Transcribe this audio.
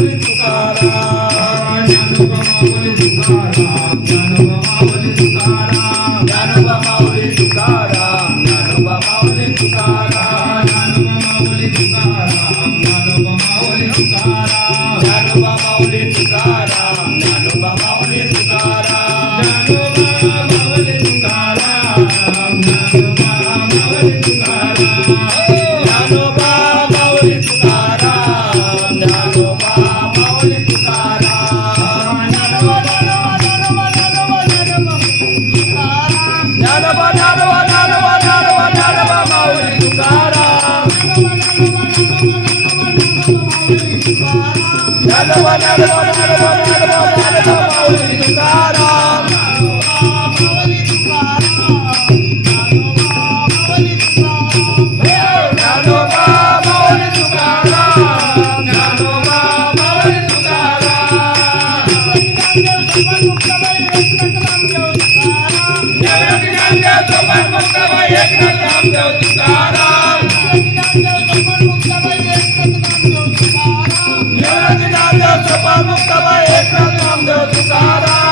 Mauli Tukaram Dnyanoba Mauli Tukaram Dnyanoba Mauli Tukaram Dnyanoba Mauli Tukaram Dnyanoba Mauli Tukaram Dnyanoba Mauli Tukaram Dnyanoba Mauli Tukaram Dnyanoba Mauli Tukaram Dnyanoba Mauli Tukaram Dnyanoba Mauli Tukaram Dnyanoba Mauli Tukaram Dnyanoba Mauli Tukaram Dnyanoba Mauli Tukaram Dnyanoba Mauli Tukaram Dnyanoba Mauli Tukaram Dnyanoba Mauli Tukaram Dnyanoba Mauli Tukaram Eknath Namdev Tukaram Dnyanoba Muktabai Eknath Namdev Tukaram